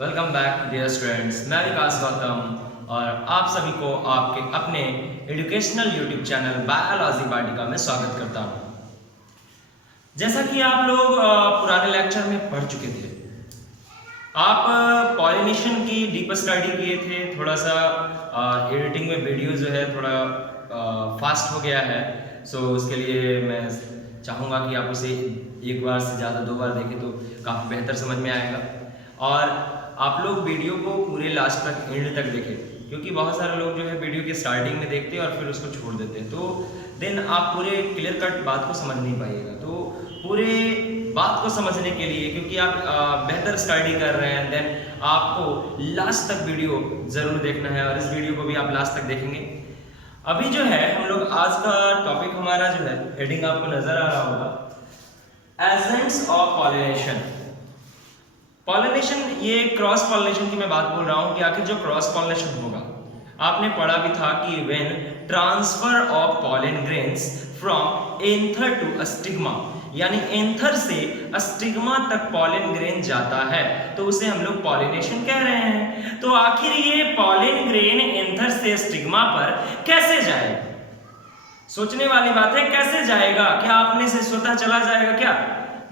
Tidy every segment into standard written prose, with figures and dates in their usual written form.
Welcome back dear students. मैं विकास गौतम और आप सभी को आपके अपने एजुकेशनल यूट्यूब चैनल बायोलॉजी वाटिका में स्वागत करता हूं। जैसा कि आप लोग पुराने लेक्चर में पढ़ चुके थे, आप पॉलिनेशन की डीप स्टडी किए थे। थोड़ा सा एडिटिंग में वीडियो जो है थोड़ा फास्ट हो गया है, सो उसके लिए मैं चाहूँगा कि आप उसे एक बार से ज़्यादा 2 बार देखें तो काफ़ी बेहतर समझ में आएगा। और आप लोग वीडियो को पूरे लास्ट तक एंड तक देखें, क्योंकि बहुत सारे लोग जो है वीडियो की स्टार्टिंग में देखते हैं और फिर उसको छोड़ देते हैं, तो देन आप पूरे क्लियर कट बात को समझ नहीं पाइएगा। तो पूरे बात को समझने के लिए, क्योंकि आप बेहतर स्टडी कर रहे हैं, देन आपको लास्ट तक वीडियो ज़रूर देखना है और इस वीडियो को भी आप लास्ट तक देखेंगे। अभी जो है हम लोग आज का टॉपिक हमारा जो है, हेडिंग आपको नजर आ रहा होगा, एजेंट्स ऑफ पॉलिनेशन। पॉलिनेशन, ये क्रॉस पॉलिनेशन की मैं बात बोल रहा हूँ कि आखिर जो क्रॉस पॉलिनेशन होगा, आपने पढ़ा भी था कि when transfer of pollen grains from anther to stigma, यानी एंथर से स्टिग्मा तक पॉलन ग्रेन जाता है तो उसे हम लोग पॉलिनेशन कह रहे हैं। तो आखिर ये पॉलन ग्रेन एंथर से स्टिग्मा पर कैसे जाएगा? सोचने वाली बात है, कैसे जाएगा? क्या आपने से स्वतः चला जाएगा क्या?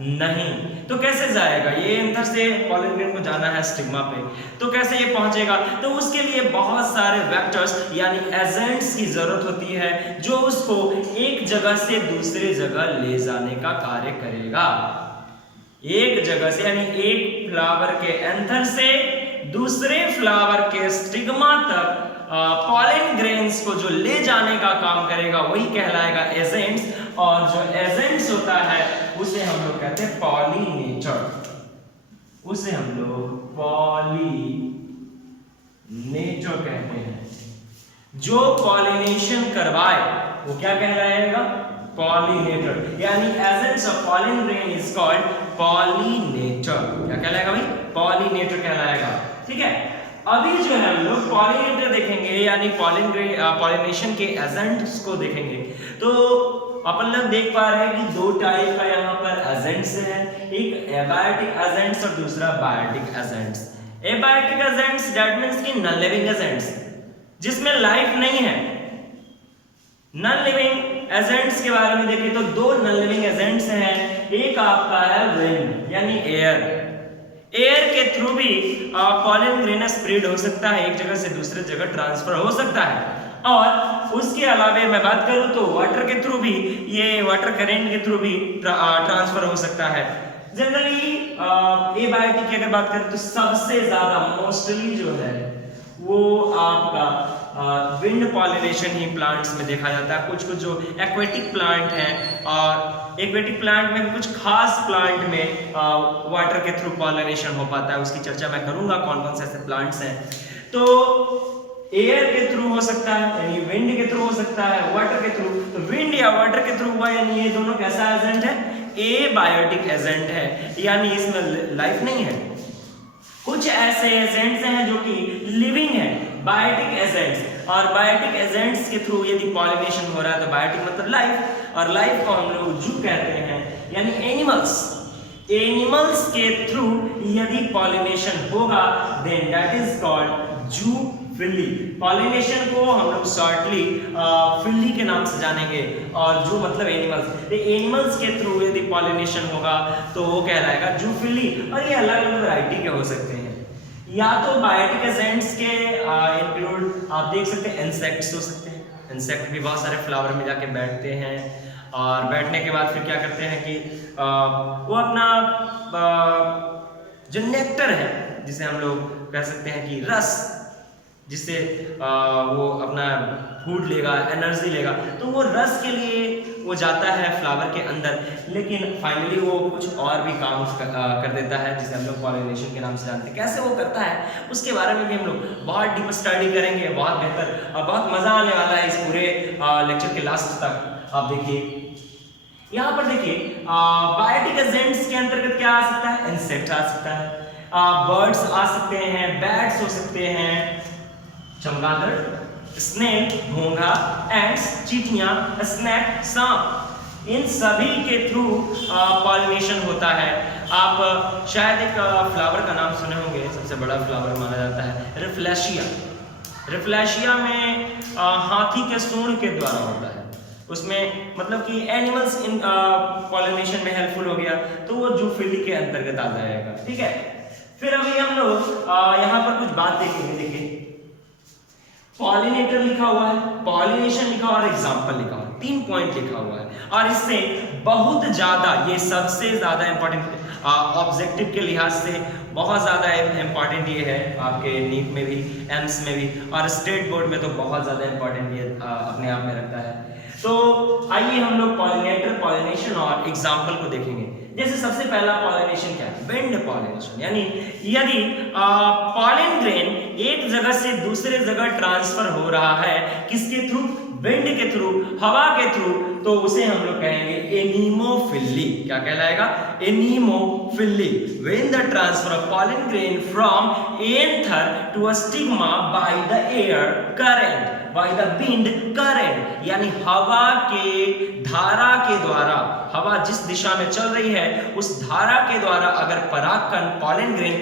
नहीं। तो कैसे जाएगा? ये एंथर से पॉलन ग्रेन को जाना है स्टिग्मा पे, तो कैसे ये पहुंचेगा? तो उसके लिए बहुत सारे वेक्टर्स यानी एजेंट्स की जरूरत होती है, जो उसको एक जगह से दूसरे जगह ले जाने का कार्य करेगा। एक जगह से यानी एक फ्लावर के एंथर से दूसरे फ्लावर के स्टिग्मा तक पॉलन ग्रेन्स को जो ले जाने का काम करेगा वही कहलाएगा एजेंट्स। और जो एजेंट्स होता है उसे हम लोग कहते हैं पॉलिनेटर। उसे हम लोग पॉलिनेटर कहते हैं। जो पॉलिनेशन करवाए वो क्या कहलाएगा? पॉलिनेटर। यानी agents of pollen grain is called pollinator. क्या कहलाएगा भाई? पॉलिनेटर कहलाएगा। ठीक है, अभी जो है हम लोग पॉलिनेटर देखेंगे, यानी पॉलिनेशन के एजेंट्स को देखेंगे। तो अपन लोग देख पा रहे हैं कि 2 टाइप का यहाँ पर एजेंट्स है, एक एबायोटिक एजेंट्स और दूसरा biotic agents. Abiotic agents that means कि नॉन लिविंग एजेंट्स, जिसमें लाइफ नहीं है। नॉन लिविंग एजेंट्स के बारे में देखें तो 2 नॉन लिविंग एजेंट्स हैं। एक आपका है विंड यानी एयर। एयर के थ्रू भी पॉलन ग्रेन स्प्रेड हो सकता है, एक जगह से दूसरे जगह ट्रांसफर हो सकता है। और उसके अलावा मैं बात करूं तो वाटर के थ्रू भी, ये वाटर करंट के थ्रू भी ट्रांसफर हो सकता है। जनरली एबायोटिक की अगर बात करें तो सबसे ज्यादा मोस्टली जो है वो आपका विंड पॉलिनेशन ही प्लांट्स में देखा जाता है। कुछ जो एक्वेटिक प्लांट हैं, और एक्वेटिक प्लांट में भी कुछ खास प्लांट में वाटर के थ्रू पॉलिनेशन हो पाता है। उसकी चर्चा मैं करूंगा कौन कौन से ऐसे प्लांट्स हैं। तो एयर के थ्रू हो सकता है, यानी विंड के थ्रू हो सकता है, वाटर के थ्रू। तो विंड या वाटर के थ्रू हुआ, यानी ये दोनों कैसा एजेंट है? एबायोटिक एजेंट है, यानी इसमें लाइफ नहीं है। कुछ ऐसे एजेंट्स हैं जो कि लिविंग है, बायोटिक एजेंट्स। और बायोटिक एजेंट्स के थ्रू यदि पॉलिनेशन हो रहा है तो बायोटिक मतलब लाइफ, और लाइफ को हम लोग जू कहते हैं, यानी एनिमल्स। एनिमल्स के थ्रू यदि पॉलिनेशन होगा then that is called zoophily. Pollination को हम लोग शॉर्टली फिली के नाम से जानेंगे, और जो मतलब एनिमल्स। एनिमल्स के थ्रू यदि पॉलिनेशन होगा तो वो कहलाएगा जूफिली। और ये अलग अलग वैरायटी के हो सकते हैं, या तो बायोटिक एजेंट्स के इंक्लूड आप देख सकते हैं इंसेक्ट्स हो सकते हैं। इंसेक्ट भी बहुत सारे फ्लावर में जाके बैठते हैं, और बैठने के बाद फिर क्या करते हैं कि वो अपना जो नेक्टर है, जिसे हम लोग कह सकते हैं कि रस, जिससे वो अपना फूड लेगा, एनर्जी लेगा, तो वो रस के लिए वो जाता है फ्लावर के अंदर, लेकिन फाइनली वो कुछ और भी काम कर देता है, जिसे हम लोग पॉलिनेशन के नाम से जानते हैं। कैसे वो करता है उसके बारे में भी हम लोग बहुत डीप स्टडी करेंगे, बहुत बेहतर और बहुत मजा आने वाला है इस पूरे लेक्चर के लास्ट तक। आप देखिए यहाँ पर, देखिए बायोटिक एजेंट्स के अंतर्गत क्या आ सकता है? इंसेक्ट आ सकता है, बर्ड्स आ सकते हैं, बैट्स हो सकते हैं, चमगादड़, स्नेल, घोंघा, एंड्स, चींटियां, स्नेक, सांप। इन सभी के थ्रू पॉलिनेशन होता है। आप शायद एक फ्लावर का नाम सुने होंगे, सबसे बड़ा फ्लावर माना जाता है रिफ्लेशिया। रिफ्लेशिया में हाथी के सूंड के द्वारा होता है, उसमें मतलब कि एनिमल्स इन पॉलिनेशन में हेल्पफुल हो गया, तो वो जूफिली के अंतर्गत आ जाएगा। ठीक है, फिर अभी हम लोग यहाँ पर कुछ बात देखेंगे। देखिए पॉलिनेटर लिखा हुआ है, पॉलिनेशन लिखा हुआ और एग्जाम्पल लिखा हुआ है, 3 पॉइंट लिखा हुआ है, और इससे बहुत ज्यादा, ये सबसे ज्यादा इंपॉर्टेंट ऑब्जेक्टिव के लिहाज से बहुत ज्यादा इंपॉर्टेंट ये है, आपके नीट में भी, एम्स में भी, और स्टेट बोर्ड में तो बहुत ज्यादा इंपॉर्टेंट ये अपने आप में रखता है। तो आइए हम लोग पॉलिनेटर, पॉलिनेशन और एग्जाम्पल को देखेंगे। जैसे सबसे पहला पॉलिनेशन क्या है? विंड पॉलिनेशन, यानी यदि पॉलन ग्रेन एक जगह से दूसरे जगह ट्रांसफर हो रहा है, किसके थ्रू? विंड के थ्रू, हवा के थ्रू, तो उसे हम लोग कहेंगे एनीमोफिली। क्या कहलाएगा? Anemophily. When the transfer of pollen grain from anther to a stigma by the air current, by the wind current, यानी हवा के धारा के द्वारा, हवा जिस दिशा में चल रही है उस धारा के द्वारा अगर परागकण पॉलन ग्रेन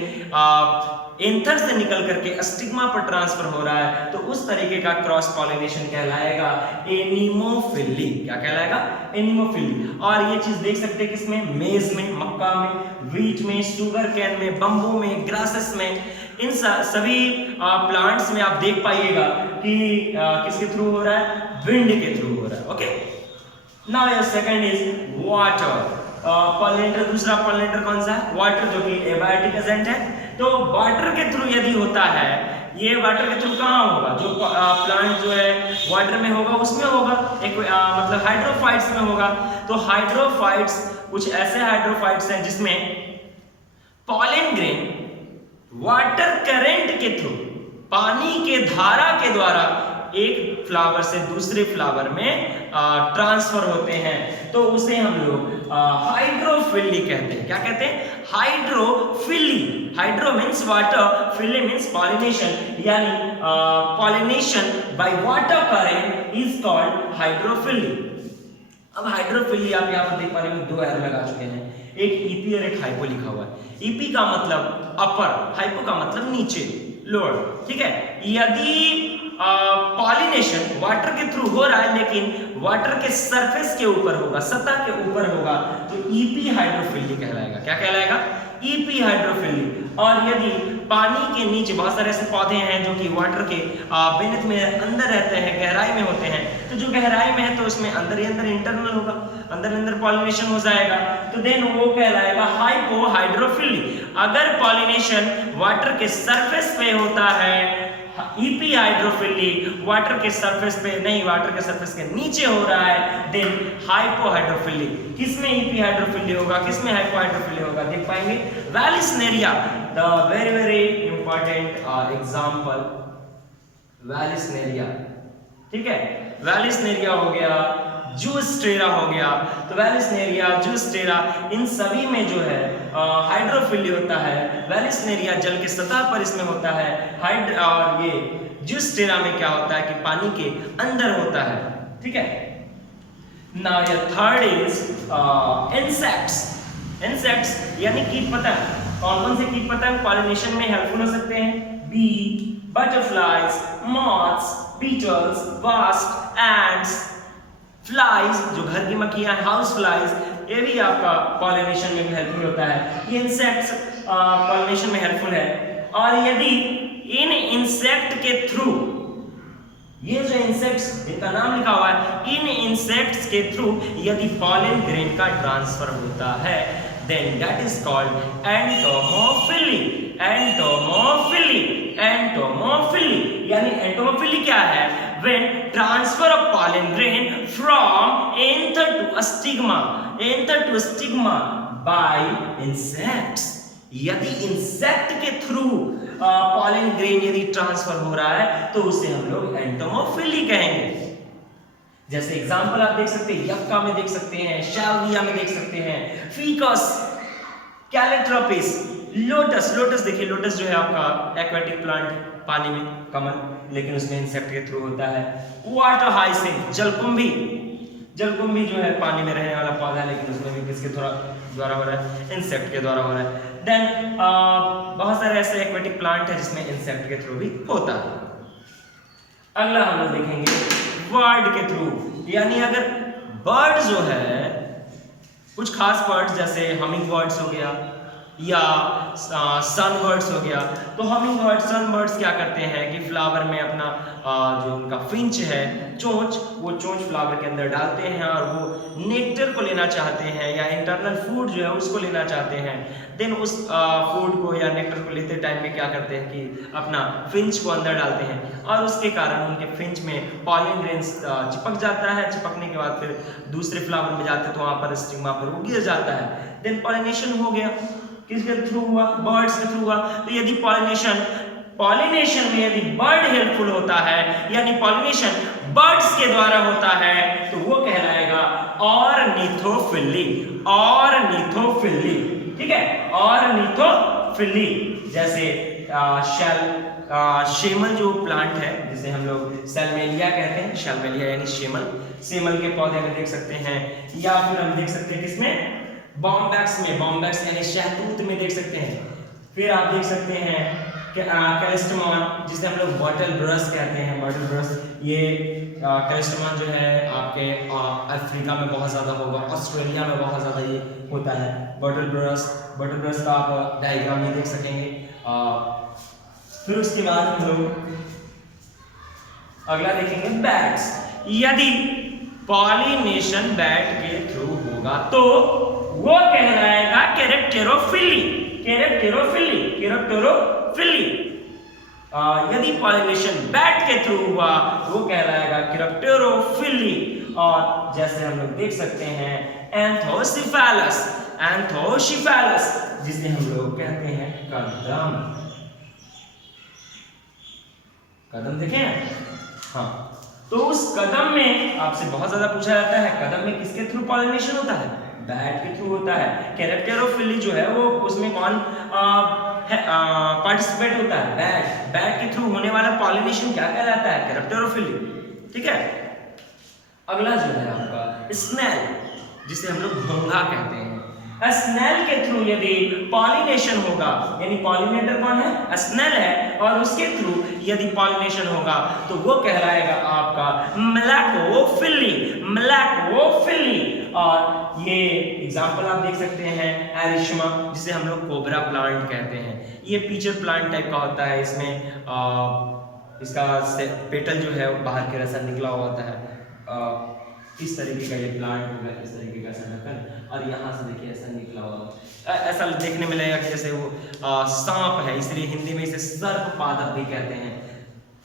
एंथर से निकल करके स्टिग्मा पर ट्रांसफर हो रहा है, तो उस तरीके का क्रॉस पॉलिनेशन कहलाएगा एनीमोफिली। क्या कहलाएगा? एनीमोफिली। और ये चीज देख सकते हैं किसमें? मेज में, मक्का में, व्हीट में, शुगर कैन में, बम्बू में, ग्रासेस में, इन सभी प्लांट्स में आप देख पाइएगा कि किसके थ्रू हो रहा है? विंड के थ्रू हो रहा है। Okay, now your second is water. Pollinator, दूसरा पॉलिनेटर कौन सा है? वाटर, जो कि एबायोटिक एजेंट है। तो वाटर के थ्रू यदि होता है, ये वाटर के थ्रू कहाँ होगा? जो प्लांट जो है वाटर में होगा उसमें होगा, एक मतलब हाइड्रोफाइट्स में होगा। तो हाइड्रोफाइट्स, कुछ ऐसे हाइड्रोफाइट्स हैं जिसमें पॉलन ग्रेन वाटर करंट के थ्रू, पानी के धारा के द्वारा एक फ्लावर से दूसरे फ्लावर में ट्रांसफर होते हैं, तो उसे हम लोग हाइड्रोफिली कहते हैं। क्या कहते हैं? Hydrophily. Hydro means water, phily means pollination, यानी pollination by water current is called hydrophily. अब हाइड्रोफिली आप यहाँ पर देख पा रहे हो, 2 एरो लगा चुके हैं, एक ईपी और एक हाइपो लिखा हुआ है। ईपी का मतलब अपर, हाइपो का मतलब नीचे, लोअर। ठीक है, यदि पॉलिनेशन वाटर के थ्रू हो रहा है लेकिन वाटर के सरफेस के ऊपर होगा, सतह के ऊपर होगा, तो ईपी हाइड्रोफिली कहलाएगा। क्या कहलाएगा? EP hydrophily. और यदि पानी के नीचे, बहुत सारे ऐसे पौधे हैं जो कि वाटर के बेनेथ में अंदर रहते हैं, गहराई में होते हैं, तो जो गहराई में है तो उसमें अंदर ही अंदर इंटरनल होगा, अंदर अंदर पॉलिनेशन हो जाएगा, तो देन वो कहलाएगा हाइपो हाइड्रोफिली। अगर पॉलिनेशन वाटर के सरफेस पे होता है, ईपी हाइड्रोफिली, वाटर के सरफेस पे नहीं, वाटर के सरफेस के नीचे हो रहा है, देन हाइपो हाइड्रोफिली। किसमें ईपी हाइड्रोफिली होगा, किसमें हाइपो हाइड्रोफिली होगा, देख पाएंगे। Vallisneria, the very very important example, vallisneria. ठीक है, वैलिस्नेरिया हो गया, जूस्टेरा हो गया। तो वैलिस्नेरिया, जूस्टेरा, इन सभी में जो है हाइड्रोफिली होता है। वैलिस्नेरिया जल के सतह पर इसमें होता है, और ये जूस्टेरा में क्या होता है कि पानी के अंदर होता है। ठीक है, now your third is insects. Insects यानी कीट पतंग। कौन कौन से कीट पतंग पॉलिनेशन में हेल्पफुल हो सकते हैं? Bee, butterflies, moths, beetles, wasp, ants, flies, जो घर की मक्खियां, हाउस फ्लाइज, ये भी आपका पॉलिनेशन में हेल्पफुल होता है। ये इंसेक्ट्स पॉलिनेशन में हेल्पफुल है। और यदि इन इंसेक्ट के थ्रू, ये जो इंसेक्ट्स, इनका नाम लिखा हुआ है, इन इंसेक्ट्स के थ्रू यदि पॉलन ग्रेन का ट्रांसफर होता है, then that is called entomophily. entomophily, entomophily, यानी entomophily क्या है? When transfer of pollen grain from anther to stigma, anther to stigma by insects. यदि इंसेक्ट के थ्रू पॉलन ग्रेन यदि ट्रांसफर हो रहा है तो उसे हम लोग एंटोमोफिली कहेंगे। जैसे एग्जांपल आप देख सकते हैं, यक्का में देख सकते हैं, शैलविया में देख सकते हैं, फीकस, कैलेट्रोपिस, लोटस। लोटस देखिए, लोटस जो है आपका एक्वेटिक प्लांट, पानी में कमल, लेकिन उसमें इंसेक्ट के थ्रू होता है। वाटर हाइसिंथ, जलकुंभी। जलकुंभी जो है पानी में रहने वाला पौधा है, लेकिन उसमें भी किसके किसके द्वारा हो रहा है? इंसेक्ट के द्वारा हो रहा है। देन बहुत सारे ऐसे एक्वेटिक प्लांट है जिसमें इंसेक्ट के थ्रू भी होता है। अगला हम लोग देखेंगे बर्ड के थ्रू, यानी अगर बर्ड जो है कुछ खास बर्ड्स जैसे हमिंग बर्ड्स हो गया या सन बर्ड्स हो गया, तो हमिंग बर्ड सन बर्ड्स क्या करते हैं कि फ्लावर में अपना जो उनका फिंच है चोंच, वो चोंच फ्लावर के अंदर डालते हैं और वो नेक्टर को लेना चाहते हैं या इंटरनल फूड जो है उसको लेना चाहते हैं। देन उस फूड को या नेक्टर को लेते टाइम में क्या करते हैं कि अपना फिंच को अंदर डालते हैं और उसके कारण उनके फिंच में पॉलन ग्रेन्स चिपक जाता है। चिपकने के बाद फिर दूसरे फ्लावर में जाते हैं तो वहाँ पर स्टिग्मा पर वो गिर जाता है। देन पॉलिनेशन हो गया, किसके थ्रू हुआ? बर्ड्स के थ्रू हुआ। तो यदि पॉलिनेशन में यदि बर्ड हेल्पफुल होता है, यानी पॉलिनेशन बर्ड्स के द्वारा होता है, तो वो कहलाएगा ऑर्निथोफिली। ऑर्निथोफिली, ठीक है, ऑर्निथोफिली। जैसे शेमल जो प्लांट है जिसे हम लोग सेलमेलिया कहते हैं, सेलमेलिया यानी शेमल के पौधे में देख सकते हैं, या फिर हम देख सकते हैं किसमें? बॉम्बैक्स में, बॉम्बैक्स यानी शहतूत में देख सकते हैं। फिर आप देख सकते हैं कैलिस्टमॉन जिसे हम लोग बॉटल ब्रश कहते हैं। बॉटल ब्रश, ये कैलिस्टमॉन जो है आपके अफ्रीका में बहुत ज़्यादा होगा, ऑस्ट्रेलिया में बहुत ज़्यादा ये होता है बॉटल ब्रश का आप डायग्राम में देख सकेंगे। फिर उसके बाद हम लोग अगला देखेंगे बैट्स। यदि पॉलिनेशन बैट के थ्रू होगा तो वो कहलाएगा कैरेक्टेरोफिली। यदि पॉलिनेशन बैट के थ्रू हुआ वो कहलाएगा कैरेक्टेरोफिली। और जैसे हम लोग देख सकते हैं एंथोसिफेलस जिसे हम लोग कहते हैं कदम देखे हैं? हाँ, तो उस कदम में आपसे बहुत ज्यादा पूछा जाता है कदम में किसके थ्रू पॉलिनेशन होता है? बैट के थ्रू होता है। कैरेक्टेरोफिली जो है वो उसमें कौन पार्टिसिपेट होता है? बैट के थ्रू होने वाला पॉलिनेशन क्या कहलाता है? कैरेक्टेरोफिली, ठीक है। अगला जो है आपका स्नेल, जिसे हम लोग घोंघा कहते हैं। स्नेल के थ्रू यदि पॉलिनेशन होगा, यानी पॉलिनेटर कौन है? स्नेल है, और उसके थ्रू यदि पॉलिनेशन होगा तो वो कहलाएगा आपका म्लैकोफिली। और ये एग्जांपल आप देख सकते हैं एरिश्मा, जिसे हम लोग कोबरा प्लांट कहते हैं। ये पीचर प्लांट टाइप का होता है। इसमें इसका पेटल जो है बाहर के रसा निकला हुआ होता है। इस तरीके का ये प्लांट होगा, इस तरीके का ढक्कन, और यहाँ से देखिए ऐसा निकला हुआ, ऐसा देखने में लगेगा कि जैसे वो सांप है, इसलिए हिंदी में इसे सर्प पादप भी कहते हैं,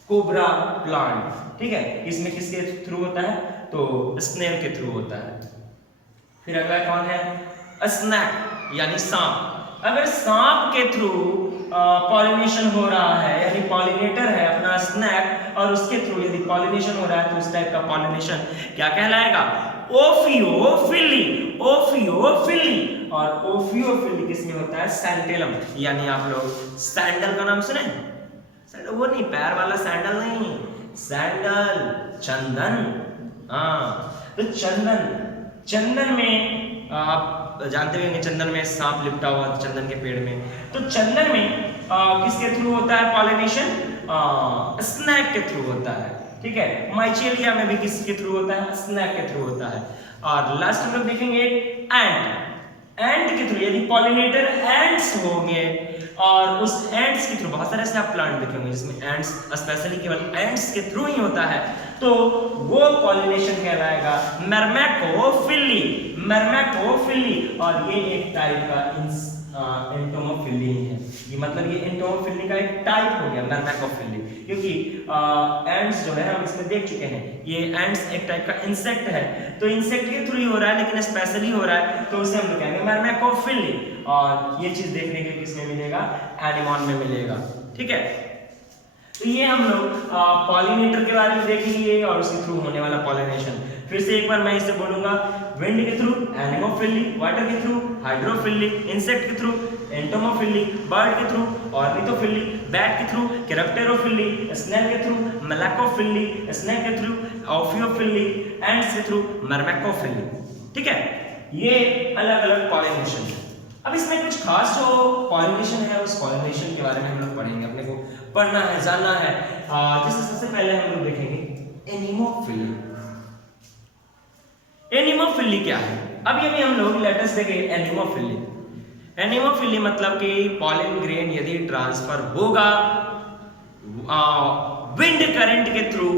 कोबरा प्लांट, ठीक है। इसमें किसके थ्रू होता है? तो स्नेल के थ्रू होता है। फिर अगला कौन है? स्नैक यानी सांप। अगर सांप के थ्रू पॉलिनेशन हो रहा है, यानी पॉलिनेटर है अपना स्नैक, और उसके थ्रू यदि पॉलिनेशन हो रहा है तो उस टाइप का पॉलिनेशन क्या कहलाएगा? ओफियोफिली। और ओफियोफिली किसमें होता है? सैंटेलम, यानी आप लोग सैंडल का नाम सुने? सैंडल वो नहीं, पैर वाला सैंडल नहीं, सैंडल चंदन। हाँ, तो चंदन में आप जानते होंगे चंदन में सांप लिपटा हुआ चंदन के पेड़ में। तो चंदन में किसके थ्रू होता है पॉलिनेशन? स्नैक के थ्रू होता है, ठीक है। माइचेलिया में भी किसके थ्रू होता है? स्नैक के थ्रू होता है। और लास्ट हम लोग देखेंगे एंट के थ्रू, यदि पॉलिनेटर एंट्स होंगे और उस एंट्स के थ्रू बहुत सारे ऐसे आप प्लांट देखेंगे जिसमें एंट्स स्पेशली केवल एंट्स के थ्रू ही होता है, तो वो पॉलिनेशन कहलाएगा मर्मैकोफिली। और ये एक टाइप का एंटोमोफिली है। ये मतलब ये एंटोमोफिली का एक टाइप हो गया मर्मैकोफिली, क्योंकि एंट्स जो है हम इसमें देख चुके हैं, ये एंट्स एक टाइप का इंसेक्ट है, तो इंसेक्ट के थ्रू ही हो रहा है लेकिन स्पेशली हो रहा है, तो उसे हम लोग कहेंगे मर्मैकोफिली। और ये चीज देखने के किसमें मिलेगा? एनिमॉन में मिलेगा, ठीक है। तो ये हम लोग पॉलिनेटर के बारे में देख लिए और उसके थ्रू होने वाला पॉलिनेशन। फिर से एक बार मैं इसे बोलूंगा, विंड के थ्रू एनिमोफिली, वाटर के थ्रू हाइड्रोफिली, इंसेक्ट के थ्रू एंटोमोफिली, बर्ड के थ्रू ऑर्निथोफिली, बैट के थ्रू कैरेक्टेरोफिली, स्नेल के थ्रू मलाकोफिली, स्नेक के थ्रू ओफियोफिली, एंड्स के थ्रू मर्मैकोफिली, ठीक है। ये अलग अलग पॉलिनेशन है। अब इसमें कुछ खास जो पॉलिनेशन है उस पॉलिनेशन के बारे में हम लोग पढ़ेंगे, अपने को पढ़ना है, जानना है। जैसे सबसे पहले हम लोग देखेंगे एनिमोफिली। एनिमोफिली क्या है? अभी अभी हम लोग लेटेस्ट देखेंगे एनिमोफिली। एनिमोफिली मतलब कि पॉलन ग्रेन यदि ट्रांसफर होगा विंड करंट के थ्रू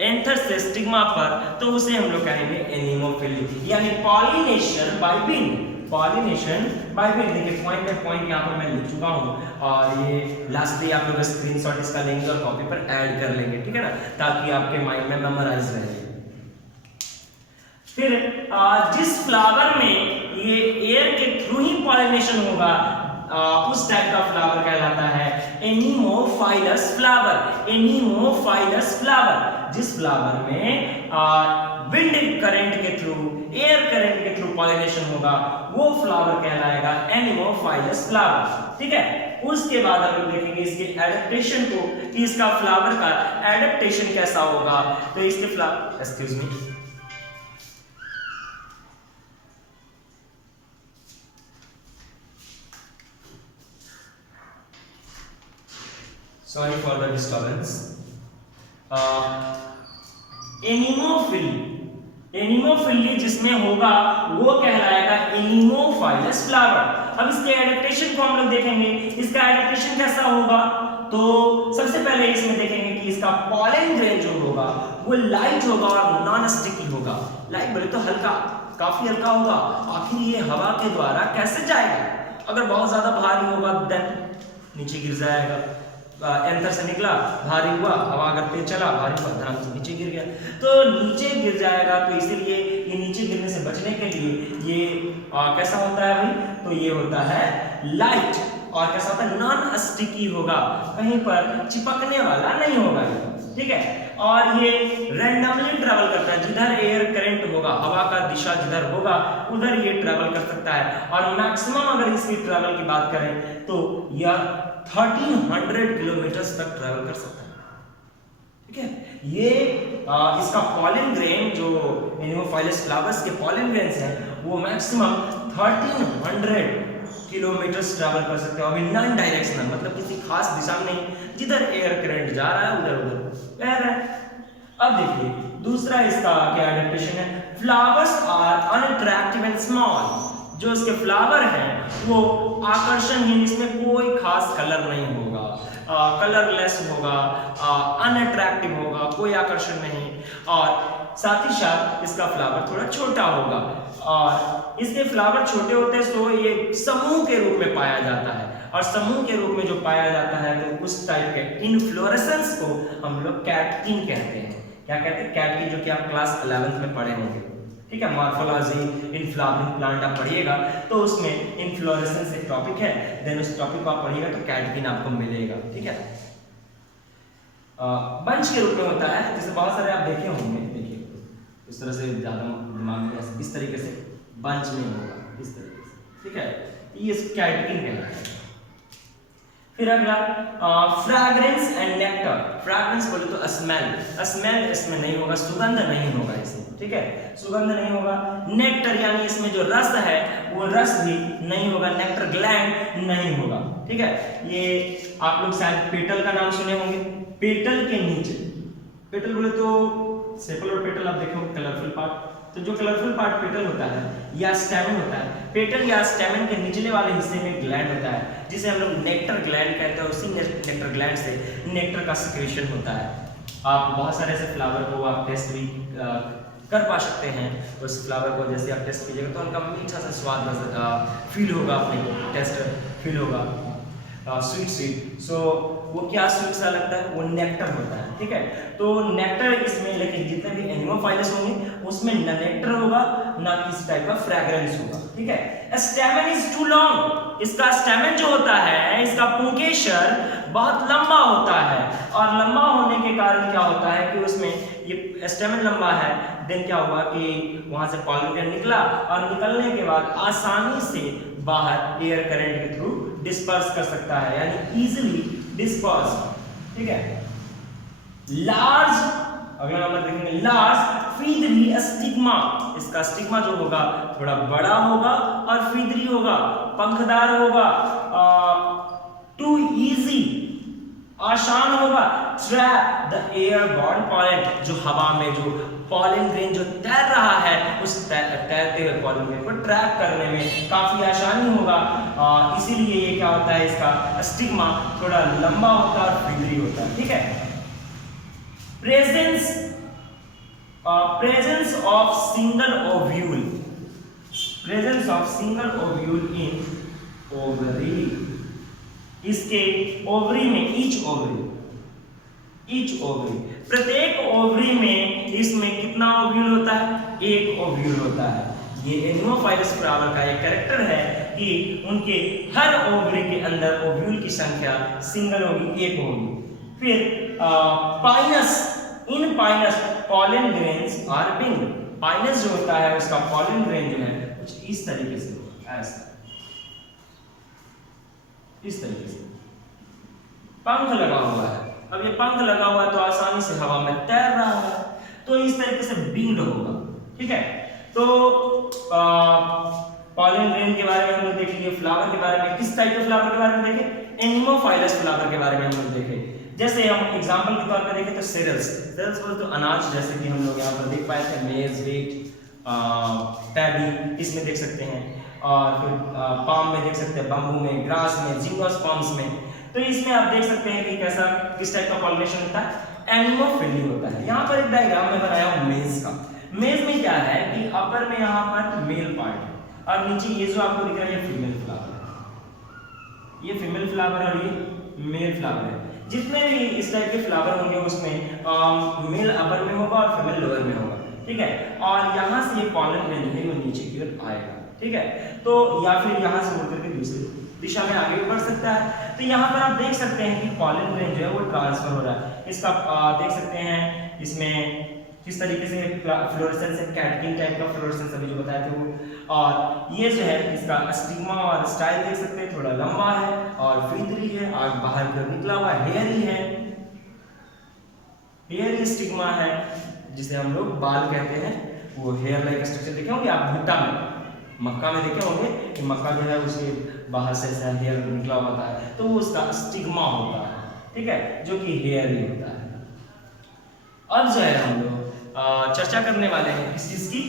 एंथर से स्टिग्मा पर, तो उसे हम लोग कहेंगे एनिमोफिली, यानी pollination by wind. Pollination by wind. देखिए पॉइंट बाय पॉइंट यहाँ पर मैं लिख चुका हूँ और ये लास्टली आप लोग स्क्रीनशॉट इसका लेंगे और कॉपी पर ऐड कर लेंगे, ठीक है ना, ताकि आपके माइंड में मेमोराइज रहे। फिर जिस फ्लावर में ये एयर के थ्रू ही पॉलिनेशन होगा उस टाइप का फ्लावर कहलाता है एनिमोफाइलस फ्लावर। एनिमोफाइलस फ्लावर। जिस फ्लावर में विंड करंट के थ्रू, एयर करंट के थ्रू पॉलिनेशन होगा वो फ्लावर कहलाएगा एनिमोफाइलस फ्लावर, ठीक है। उसके बाद हम लोग देखेंगे इसके एडेप्टेशन को, कि इसका फ्लावर का एडेप्टेशन कैसा होगा। तो इसके flower, excuse me, sorry for the disturbance. Anemophily जिसमें होगा वो कहलाएगा एनिमोफाइलस फ्लावर। अब इसके एडेप्टेशन को हम लोग देखेंगे, इसका एडेप्टेशन कैसा होगा। तो सबसे पहले इसमें देखेंगे कि इसका पॉलन ग्रेन जो होगा वो लाइट होगा और नॉन स्टिकी होगा। लाइट बोले तो हल्का, काफी हल्का होगा। आखिर ये हवा के द्वारा कैसे जाएगा? अगर बहुत ज्यादा भारी होगा देन नीचे गिर जाएगा। एंथर से निकला, भारी हुआ, हवा अगर तेज चला, भारी हुआ, धड़ाम से नीचे गिर गया, तो नीचे गिर जाएगा। तो इसीलिए ये नीचे गिरने से बचने के लिए ये कैसा होता है भाई? तो ये होता है लाइट और कैसा होता है? नॉन स्टिकी होगा, कहीं पर चिपकने वाला नहीं होगा, ठीक है। और ये रैंडमली ट्रैवल करता है, जिधर एयर करंट होगा, हवा का दिशा जिधर होगा उधर ये ट्रैवल कर सकता है। और मैक्सिमम अगर इसकी ट्रैवल की बात करें तो यह 1300 किलोमीटर तक ट्रैवल कर सकता है, ठीक है। ये इसका पॉलन ग्रेन जो एनिमोफाइलस फ्लावर्स के पॉलन ग्रेन्स हैं वो मैक्सिमम 1300 किलोमीटर ट्रैवल कर सकते हैं, अभी नॉन डायरेक्शनल, मतलब किसी खास दिशा में नहीं, जिधर एयर करंट जा रहा है उधर उधर बह रहा है। अब देखिए दूसरा इसका क्या एडेप्टेशन है। Flowers are unattractive and small. जो इसके फ्लावर हैं वो आकर्षणहीन, इसमें कोई खास कलर नहीं होगा, कलरलेस होगा, अनअट्रैक्टिव होगा, कोई आकर्षण नहीं। और साथ ही साथ इसका फ्लावर थोड़ा छोटा होगा। और इसके फ्लावर छोटे होते हैं तो ये समूह के रूप में पाया जाता है, और समूह के रूप में जो पाया जाता है तो उस टाइप के इनफ्लोरेसेंस को हम लोग कैटकिन कहते हैं। क्या कहते हैं? कैटकिन, जो कि आप क्लास 11th में पढ़े होंगे, ठीक है। मॉर्फोलॉजी इन फ्लावरिंग प्लांट आप पढ़िएगा तो उसमें इनफ्लोरेसेंस एक टॉपिक है, देन उस टॉपिक को आप पढ़िएगा तो कैटकिन आपको मिलेगा, ठीक है। बंच के रूप में होता है, जैसे बहुत सारे आप देखे होंगे, देखिए इस तरह से ज्यादा दिमाग में इस तरीके से बंच में होगा, इस तरीके से, ठीक है। ये कैटकिन कहलाता है। फिर अगला फ्रैग्रेंस एंड नेक्टर। फ्रैग्रेंस बोले तो स्मेल, स्मेल इसमें नहीं होगा, सुगंध नहीं होगा इसमें, ठीक है, सुगंध नहीं होगा। नेक्टर यानी इसमें जो रस है वो रस भी नहीं होगा, नेक्टर ग्लैंड नहीं होगा, ठीक है। ये आप लोग शायद पेटल का नाम सुने होंगे। पेटल के नीचे, पेटल बोले तो सेपल और पेटल आप देखे होंगे, कलरफुल पार्ट। तो जो कलरफुल पार्ट पेटल होता है या स्टैमेन होता है, पेटल या स्टैमेन के निचले वाले हिस्से में ग्लैंड होता है जिसे हम लोग नेक्टर ग्लैंड कहते हैं। उसी नेक्टर ग्लैंड से नेक्टर का सिक्रेशन होता है। आप बहुत सारे ऐसे फ्लावर को आप टेस्ट भी कर पा सकते हैं। उस फ्लावर को जैसे आप टेस्ट कीजिएगा तो उनका मीठा सा स्वाद फील होगा, अपने को टेस्ट फील होगा, स्वीट स्वीट। सो वो क्या स्वीट सा लगता है? वो नेक्टर होता है, ठीक है। तो नेक्टर इसमें, लेकिन जितने भी एनिमोफाइलस होंगे उसमें न नेक्टर होगा ना किसी टाइप का फ्रेग्रेंस होगा, ठीक है। Stamen is too long. इसका स्टेमन जो होता है, इसका पुंकेसर बहुत लंबा होता है, और लंबा होने के कारण क्या होता है कि उसमें ये स्टेमन लंबा है, देन क्या हुआ कि वहां से पॉलन निकला और निकलने के बाद आसानी से बाहर एयर करंट के थ्रू डिस्पर्स कर सकता है, यानी इजीली डिस्पर्स, ठीक है। लार्ज अगला नंबर देखेंगे लास्ट फीदरी स्टिग्मा। इसका स्टिग्मा जो होगा थोड़ा बड़ा होगा और फीदरी होगा, पंखदार होगा, टू इजी आसान होगा, ट्रैप द एयरबॉर्न पॉलन, जो हवा में जो पॉलन ग्रेन जो तैर रहा है उस तैरते हुए पॉलन ग्रेन को ट्रैप करने में काफी आसानी होगा। इसीलिए ये क्या होता है, इसका स्टिग्मा थोड़ा लंबा होता है और फीदरी होता है। ठीक है, presence of single ovule, presence of single ovule in ovary, इसके ओवरी में ईच ओवरी प्रत्येक ओवरी में इसमें कितना ओव्यूल होता है, एक ओव्यूल होता है। ये एनिमोफाइलस फ्लावर का एक कैरेक्टर है कि उनके हर ओवरी के अंदर ओव्यूल की संख्या सिंगल होगी, एक होगी। फिर pinus, in pinus pollen grains are wing, pinus जो होता है उसका पॉलन ग्रेन जो है कुछ इस तरीके से होगा, ऐसा इस तरीके से पंख लगा हुआ है। अब ये पंख लगा हुआ है तो आसानी से हवा में तैर रहा है, तो इस तरीके से विंग्ड होगा। ठीक है, तो पॉलन ग्रेन के बारे में हम लोग देख लिए, फ्लावर के बारे में, किस टाइप के फ्लावर के बारे में देखे, एनिमोफाइलस फ्लावर के बारे में हम लोग देखे। जैसे हम एग्जांपल के तौर पर देखें तो सेरेल्स बोलते तो अनाज, जैसे कि हम लोग यहाँ पर देख पाए थे मेज, व्हीट, पैडी, इसमें देख सकते हैं, और फिर पाम में देख सकते हैं, बम्बू में, ग्रास में, जिम्नोस्पर्म्स में। तो इसमें आप देख सकते हैं कि कैसा किस टाइप का पॉलिनेशन होता है, एनिमोफिली होता है। यहाँ पर एक डायग्राम में बनाया हूँ मेज का। मेज में क्या है कि अपर में यहाँ पर मेल पार्ट है और नीचे ये जो आपको दिख रहा है ये फीमेल फ्लावर है, ये फीमेल फ्लावर और ये मेल फ्लावर है। जितने भी इस टाइप के फ्लावर होंगे उसमें मेल अपर में होगा और फीमेल लोअर में होगा। ठीक है, और यहाँ से ये पॉलन ग्रेन है वो नीचे की ओर आएगा। ठीक है, तो या फिर यहाँ से मुड़ करके दूसरी दिशा में आगे भी बढ़ सकता है। तो यहाँ पर आप देख सकते हैं कि पॉलन ग्रेन जो है वो ट्रांसफर हो रहा है। इसका देख सकते हैं इसमें किस तरीके से फ्लोरेसेंस है, कैटकिन टाइप का फ्लोरेसेंस अभी जो बताए थे वो। और ये जो है इसका स्टिग्मा और स्टाइल देख सकते हैं, थोड़ा लंबा है और फीदरी है और बाहर की ओर निकला हुआ हेयरी है, हेयरी स्टिग्मा है जिसे हम लोग बाल कहते हैं। वो हेयर लाइक स्ट्रक्चर देखे होंगे आप भुट्टा में, मक्का में देखे होंगे कि मक्का जो है उसके बाहर से ऐसा हेयर निकला होता है, तो वो उसका स्टिग्मा होता है। ठीक है, जो कि हेयर ही होता है। अब जो है हम लोग चर्चा करने वाले हैं किस चीज की,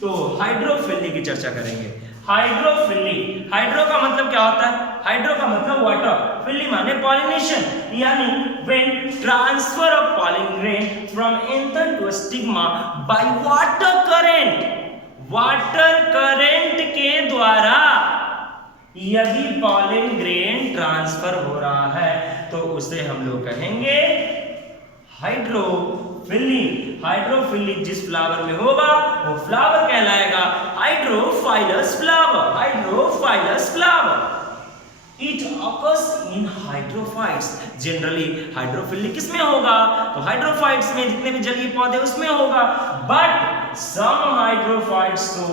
तो हाइड्रोफिली की चर्चा करेंगे। हाइड्रोफिली, हाइड्रो का मतलब क्या होता है, हाइड्रो का मतलब वाटर, फिली माने पॉलिनेशन, यानी when transfer of pollen grain from anther to stigma by water current, water current के द्वारा यदि पॉलन ग्रेन ट्रांसफर हो रहा है तो उसे हम लोग कहेंगे हाइड्रोफिली। हाइड्रोफिली जिस फ्लावर में होगा वो फ्लावर कहलाएगा hydrophilous flower, hydrophilous flower. It occurs in hydrophytes. Generally hydrophily किसमें होगा, तो हाइड्रोफाइट्स में जितने भी जलीय पौधे उसमें होगा। बट some हाइड्रोफाइट्स तो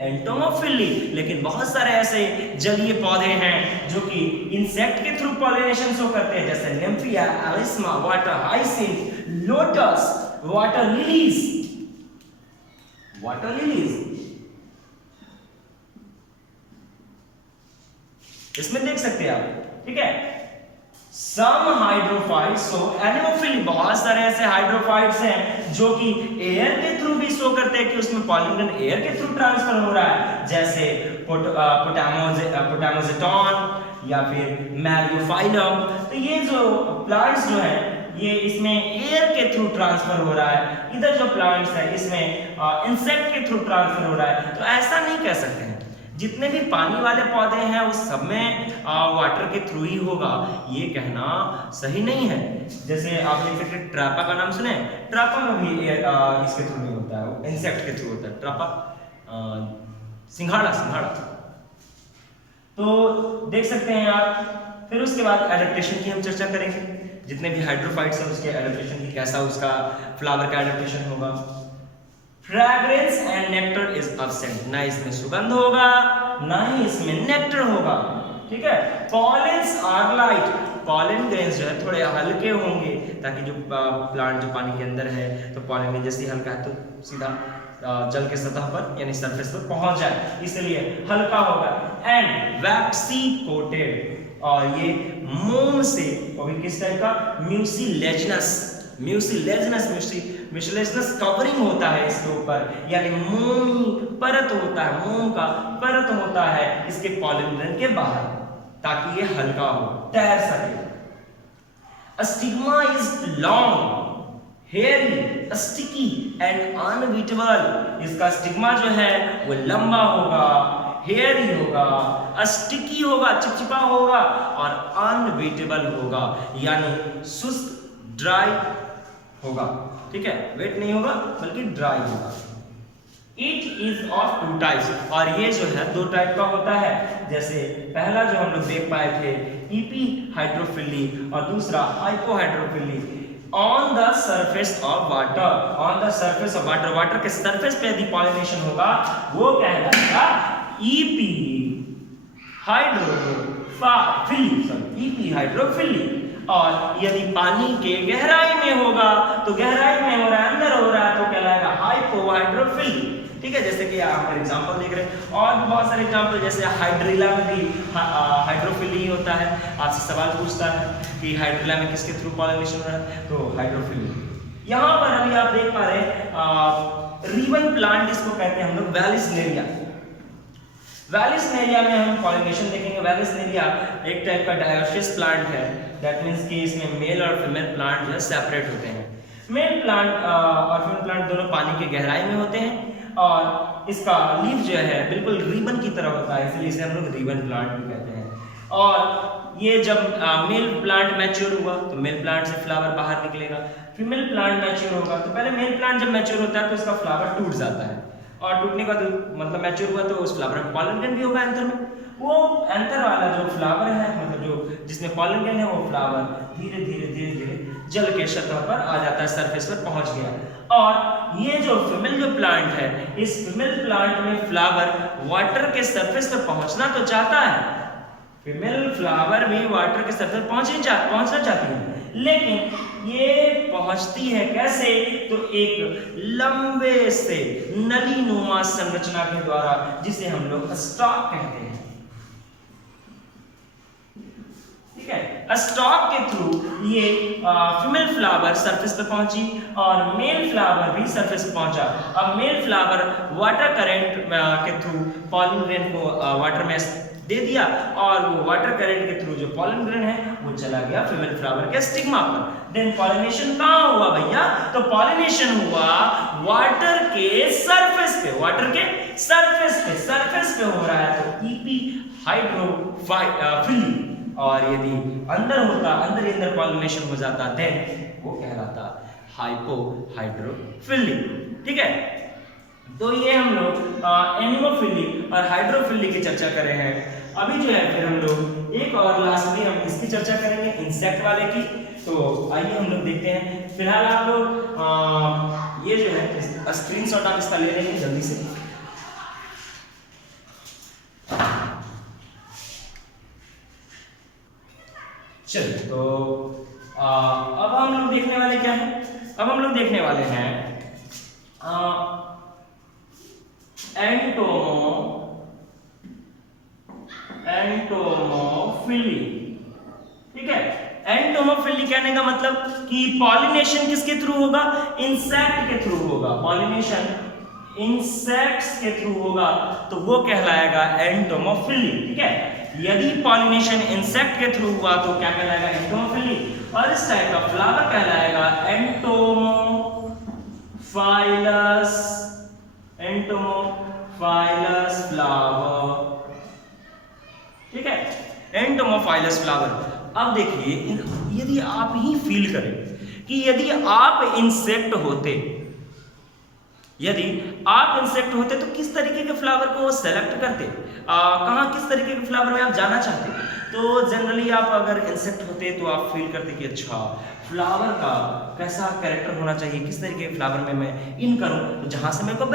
एंटोमोफिली, लेकिन बहुत सारे ऐसे जलीय पौधे हैं जो कि इंसेक्ट के थ्रू पॉलिनेशन शो करते हैं, जैसे nymphaea, alisma, water hyacinth, lotus, water lilies, water lilies इसमें देख सकते हैं आप। ठीक है, सम हाइड्रोफाइट्स, सो एनिमोफिली बहुत सारे ऐसे हाइड्रोफाइट्स हैं जो कि एयर के थ्रू भी शो करते हैं कि उसमें पॉलन ग्रेन एयर के थ्रू ट्रांसफर हो रहा है, जैसे पोटामोजेटॉन या फिर मैरियोफाइलम। तो ये जो प्लांट्स जो है ये इसमें एयर के थ्रू ट्रांसफर हो रहा है, इधर जो प्लांट्स है इसमें इंसेक्ट के थ्रू ट्रांसफर हो रहा है। तो ऐसा नहीं कह सकते हैं, जितने भी पानी वाले पौधे हैं उस सब में वाटर के थ्रू ही होगा, ये कहना सही नहीं है। जैसे आप देख सकते हैं ट्रापा का नाम सुने, ट्रापा में भी इसके थ्रू नहीं होता है, इंसेक्ट के थ्रू होता है ट्रापा, सिंघाड़ा, सिंघाड़ा। तो देख सकते हैं आप। फिर उसके बाद एडेप्टेशन की हम चर्चा करेंगे, जितने भी हाइड्रोफाइट्स हैं उसके एडेप्टेशन की, कैसा उसका फ्लावर का एडेप्टेशन होगा। Fragrance and nectar is absent, ना इसमें सुगंध होगा ना ही इसमें नेक्टर होगा। ठीक है, pollens are light, pollen grains जो है थोड़े हल्के होंगे, ताकि जो प्लांट जो पानी के अंदर है तो पॉलन जैसे हल्का है तो सीधा जल के सतह पर यानी सरफेस पर पहुंच जाए, इसलिए हल्का होगा। एंड वैक्सी कोटेड, और ये मोम से, और किस टाइप का, म्यूसिलेजिनस कवरिंग होता है इसके ऊपर, यानी मोमी परत होता है, मोम का परत होता है इसके पॉलन ग्रेन के बाहर, ताकि ये हल्का हो, तैर सके। Stigma is long, hairy, sticky and unbeatable. इसका स्टिग्मा जो है वो लंबा होगा, हेयरी होगा, स्टिकी होगा, चिपचिपा होगा, और अनबीटेबल होगा, यानी सुस्त, ड्राई होगा। ठीक है, वेट नहीं होगा बल्कि ड्राई होगा। It is of two types, और ये जो है दो टाइप का होता है। जैसे पहला जो हम लोग देख पाए थे ईपी हाइड्रोफिली, और दूसरा hypohydrophily. On the surface of water, on the surface of water, water के सरफेस पे यदि पॉलिनेशन होगा वो कहलाएगा ईपी हाइड्रोफिली, ईपी हाइड्रोफिली। और यदि पानी के गहराई में होगा तो गहराई में हो रहा है, अंदर हो रहा है, तो कहलाएगा हाइपोहाइड्रोफिली। ठीक है, जैसे कि आप एग्जांपल देख रहे हैं, और भी बहुत सारे एग्जांपल, जैसे हाइड्रिला में भी हाइड्रोफिली होता है। आपसे सवाल पूछता है कि हाइड्रिला में किसके थ्रू पॉलिनेशन हो रहा है, तो हाइड्रोफिली। यहाँ पर अभी आप देख पा रहे हैं रिबन प्लांट, इसको कहते हैं हम लोग वैलिसनेरिया। वैलिसनेरिया में हम पॉलिनेशन देखेंगे। वैलिसनेरिया एक टाइप का डायोसियस प्लांट है, दैट मींस कि इसमें मेल और फीमेल प्लांट जो है सेपरेट होते हैं। मेल प्लांट और फीमेल प्लांट दोनों पानी के गहराई में होते हैं, और इसका लीफ जो है बिल्कुल रिबन की तरह होता है, इसलिए इसे हम लोग रिबन प्लांट भी कहते हैं। और ये जब मेल प्लांट मैच्योर हुआ तो मेल प्लांट से फ्लावर बाहर निकलेगा, फीमेल प्लांट मैच्योर होगा तो पहले मेल प्लांट जब मैच्योर होता है तो इसका फ्लावर टूट जाता है, और टूटने का मतलब मैच्योर हुआ तो उस फ्लावर में पॉलन ग्रेन भी होगा एंथर में। वो एंथर वाला जो फ्लावर है, मतलब जो जिसमें पॉलन ग्रेन है, वो फ्लावर धीरे धीरे धीरे धीरे जल के सतह पर आ जाता है, सरफेस पर पहुंच गया। और ये जो फीमेल जो प्लांट है, इस फीमेल प्लांट में फ्लावर वाटर के सरफेस पर पहुंचना तो चाहता है, फीमेल फ्लावर भी वाटर के सरफेस पहुंचना चाहती है, लेकिन ये पहुंचती है कैसे, तो एक लंबे से नलीनुमा संरचना के द्वारा, जिसे हम लोग स्टॉक कहते हैं। ठीक है, स्टॉक के थ्रू ये फीमेल फ्लावर सरफेस पे पहुंची और मेल फ्लावर भी सरफेस पे पहुंचा। अब मेल फ्लावर वाटर करंट के थ्रू पॉलन ग्रेन को वाटर में दे दिया, और वो वाटर करंट के थ्रू जो पॉलन ग्रेन है वो चला गया फीमेल फ्लावर के स्टिग्मा पर। देन पॉलिनेशन कहाँ हुआ भैया, तो पॉलिनेशन हुआ वाटर के सरफेस पे, वाटर के सरफेस पे हो रहा है, तो ईपी हाइड्रोफिली। और यदि अंदर पॉलिनेशन हो जाता देन वो कहलाता हाइपोहाइड्रोफिली। ठीक है, तो ये हम लोग एनिमोफिली और हाइड्रोफिली की चर्चा कर रहे हैं। अभी जो है फिर हम लोग एक और लास्टली हम इसकी चर्चा करेंगे, इंसेक्ट वाले की। तो आइए हम लोग देखते हैं। फिलहाल आप लोग ये जो है स्क्रीनशॉट आप इसका ले लेंगे जल्दी से। चलिए, तो अब हम लोग देखने वाले क्या है, अब हम लोग देखने वाले हैं एंटोमोफिली। ठीक है, एंटोमोफिली कहने का मतलब कि पॉलिनेशन किसके थ्रू होगा, इंसेक्ट के थ्रू होगा। पॉलिनेशन इंसेक्ट्स के थ्रू होगा तो वो कहलाएगा एंटोमोफिली। ठीक है, यदि पॉलिनेशन इंसेक्ट के थ्रू हुआ तो क्या कहलाएगा, एंटोमोफिली। और इस टाइप का फ्लावर कहलाएगा एंटोमोफाइलस फ्लावर। ठीक है, एंटोमोफाइलस फ्लावर। अब देखिए, यदि आप ही फील करें कि यदि आप इंसेक्ट होते तो किस तरीके के फ्लावर को सेलेक्ट करते, कहाँ किस तरीके के फ्लावर में आप जाना चाहते। तो जनरली आप अगर इंसेक्ट होते तो आप फील करते कि अच्छा फ्लावर का कैसा कैरेक्टर होना चाहिए, किस तरीके के फ्लावर में मैं इन करूं, तो जहां से मेरे को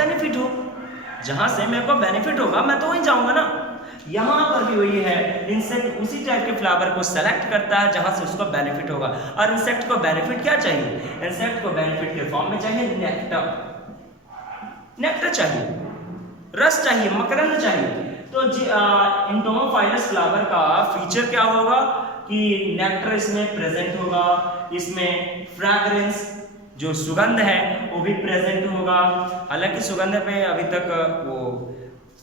बेनिफिट होगा मैं तो वहीं जाऊंगा ना। यहाँ पर भी वही है, इंसेक्ट उसी टाइप के फ्लावर को सेलेक्ट करता है जहां से उसको बेनिफिट होगा। और इंसेक्ट को बेनिफिट क्या चाहिए? इंसेक्ट को बेनिफिट के फॉर्म में चाहिए नेक्टर, नेक्टर चाहिए, रस चाहिए, मकरंद चाहिए। तो एंटोमोफाइलस फ्लावर का फीचर क्या होगा कि नेक्टर इसमें प्रेजेंट होगा, इसमें फ्रैग्रेंस जो सुगंध है वो भी प्रेजेंट होगा। हालांकि सुगंध पे अभी तक वो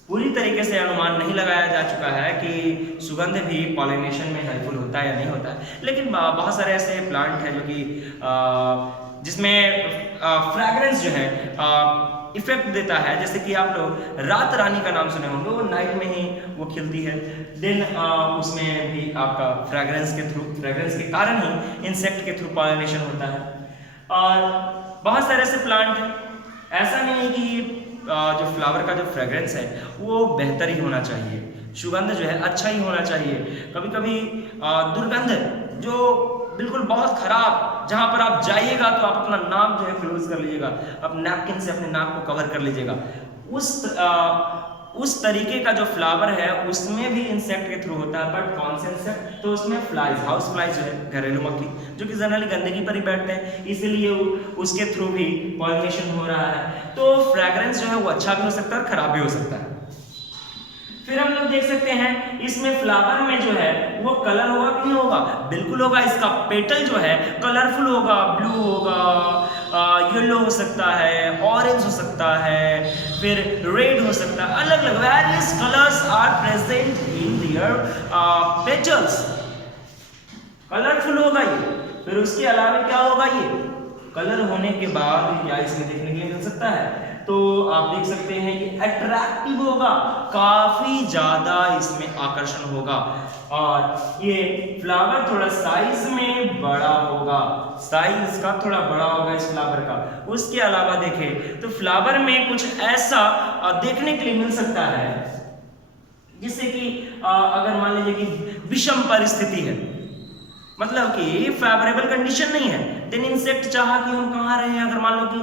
पूरी तरीके से अनुमान नहीं लगाया जा चुका है कि सुगंध भी पॉलिनेशन में हेल्पफुल होता है या नहीं होता है, लेकिन बहुत सारे ऐसे प्लांट हैं जो कि जिसमें फ्रैग्रेंस जो है इफेक्ट देता है। जैसे कि आप लोग रात रानी का नाम सुने होंगे, वो नाइट में ही वो खिलती है, देन उसमें भी आपका फ्रैग्रेंस के कारण ही इंसेक्ट के थ्रू पॉलिनेशन होता है। और बहुत सारे ऐसे प्लांट हैं, ऐसा नहीं है कि जो फ्लावर का जो फ्रेग्रेंस है वो बेहतर ही होना चाहिए, सुगंध जो है अच्छा ही होना चाहिए। कभी कभी दुर्गंध जो बिल्कुल बहुत खराब, जहां पर आप जाइएगा तो आप अपना नाक जो है क्लोज कर लीजिएगा, आप नैपकिन से अपने नाक को कवर कर लीजिएगा, उस तरीके का जो फ्लावर है उसमें भी इंसेक्ट के थ्रू होता है। बट कौन से इंसेक्ट? तो उसमें फ्लाइज, हाउस फ्लाइज जो है, घरेलू मक्खी, जो कि जनरली गंदगी पर ही बैठते हैं, इसीलिए उसके थ्रू भी पॉलिनेशन हो रहा है। तो फ्रैग्रेंस जो है वो अच्छा भी हो सकता है और खराब भी हो सकता है। फिर हम लोग देख सकते हैं इसमें फ्लावर में जो है वो कलर होगा कि नहीं होगा? बिल्कुल होगा। इसका पेटल जो है कलरफुल होगा, ब्लू होगा, येलो हो सकता है, ऑरेंज हो सकता है, फिर रेड हो सकता है, अलग अलग various colours are present in their petals. Colourful होगा ये। फिर उसके अलावा क्या होगा? ये कलर होने के बाद क्या इसमें देखने के लिए मिल सकता है? तो आप देख सकते हैं ये अट्रैक्टिव होगा, काफी ज्यादा इसमें आकर्षण होगा। और ये फ्लावर थोड़ा साइज में बड़ा होगा, साइज इसका थोड़ा बड़ा होगा इस फ्लावर का। उसके अलावा देखें तो फ्लावर में कुछ ऐसा देखने के लिए मिल सकता है जिससे कि अगर मान लीजिए कि विषम परिस्थिति है, मतलब कि फेवरेबल कंडीशन नहीं है, देन इंसेक्ट चाहा कि हम कहाँ रहे हैं। अगर मान लो कि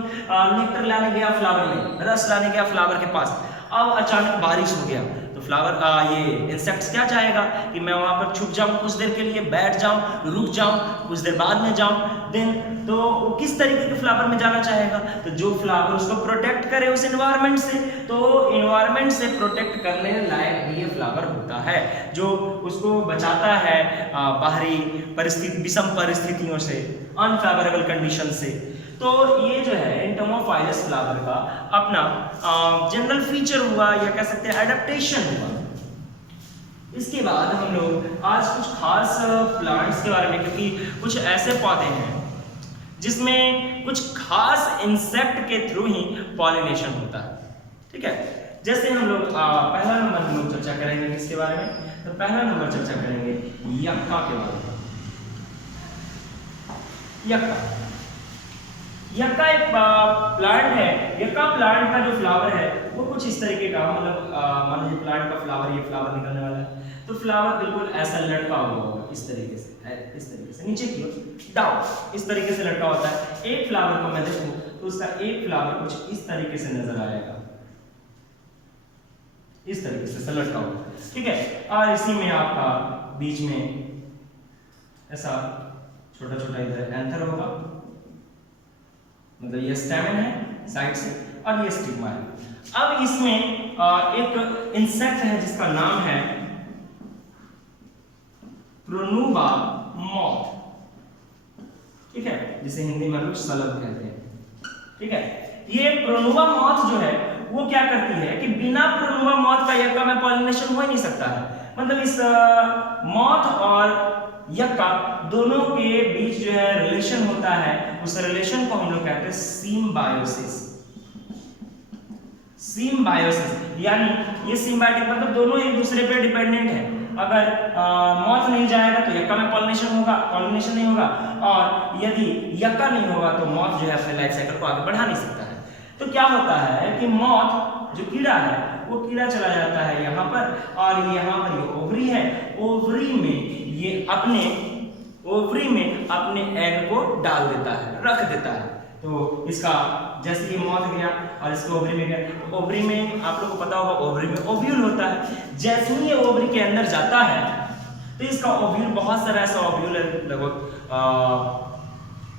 नेक्टर लाने गया फ्लावर में, रस लाने गया फ्लावर के पास, अब अचानक बारिश हो गया तो फ्लावर ये इंसेक्ट्स क्या चाहेगा कि मैं वहां पर छुप जाऊं, कुछ देर के लिए बैठ जाऊं, रुक जाऊं, कुछ देर बाद में जाऊं। देन तो वो किस तरीके के फ्लावर में जाना चाहेगा? तो जो फ्लावर उसको प्रोटेक्ट करे उस एनवायरनमेंट से, तो एनवायरनमेंट से प्रोटेक्ट करने लायक भी ये फ्लावर होता है, जो उसको बचाता है बाहरी परिस्थिति, विषम परिस्थितियों से, अनफेवरेबल कंडीशन से। तो ये जो है एंटोमोफाइलस फ्लावर का अपना जनरल फीचर हुआ, या कह सकते हैं एडेप्टेशन हुआ। इसके बाद हम लोग आज कुछ खास प्लांट्स के बारे में, क्योंकि कुछ ऐसे पौधे हैं जिसमें कुछ खास इंसेक्ट के थ्रू ही पॉलिनेशन होता है, ठीक है। जैसे हम लोग पहला नंबर हम लोग चर्चा करेंगे किसके बारे में? तो पहला नंबर चर्चा करेंगे यक्का के बारे में। यक्का एक प्लांट है। यक्का प्लांट का जो फ्लावर है वो कुछ इस तरीके का, मतलब मान लीजिए प्लांट का फ्लावर, ये फ्लावर निकलने वाला है, तो फ्लावर बिल्कुल ऐसा लटका हुआ होगा, इस तरीके से नीचे की ओर डाउन, इस तरीके से लटका होता है। एक फ्लावर को मैं देखूं तो उसका एक फ्लावर कुछ इस तरीके से नजर आएगा, इस तरीके से लटका हुआ, ठीक है। और इसी में आपका बीच में ऐसा छोटा छोटा इधर एंथर होगा, मतलब ये स्टेमन है साइड से, और ये स्टिग्मा है। अब इसमें एक इंसेक्ट है जिसका नाम है प्रोनुबा मॉथ, ठीक है, जिसे हिंदी में लोग सलब कहते हैं, ठीक है। ये प्रोनुबा मॉथ जो है वो क्या करती है कि बिना प्रोनुबा मॉथ का यक्का में पॉलिनेशन हो ही नहीं सकता है। मतलब इस मॉथ और यक्का दोनों के बीच जो है रिलेशन होता है, उस रिलेशन को हम लोग कहते हैं सिम्बायोसिस। सिम्बायोसिस यानी ये सिम्बायोटिक, मतलब दोनों एक दूसरे पे डिपेंडेंट है। अगर मॉथ नहीं जाएगा तो यक्का में पॉलिनेशन नहीं होगा, और यदि यक्का नहीं होगा तो मॉथ जो है अपने लाइफ साइकिल को आगे बढ़ा नहीं सकता है। तो क्या होता है कि मॉथ जो कीड़ा है वो कीड़ा चला जाता है यहाँ पर, और यहाँ पर ये ओवरी है, ओवरी में ये अपने एग को डाल देता है, रख देता है। तो इसका जैसे ये मॉथ गया और इसके ओवरी में गया, तो ओवरी में आप लोगों को पता होगा ओवरी में ओव्यूल होता है। जैसे ही ये ओवरी के अंदर जाता है तो इसका ओव्यूल, बहुत सारा ऐसा ओव्यूल है, लगभग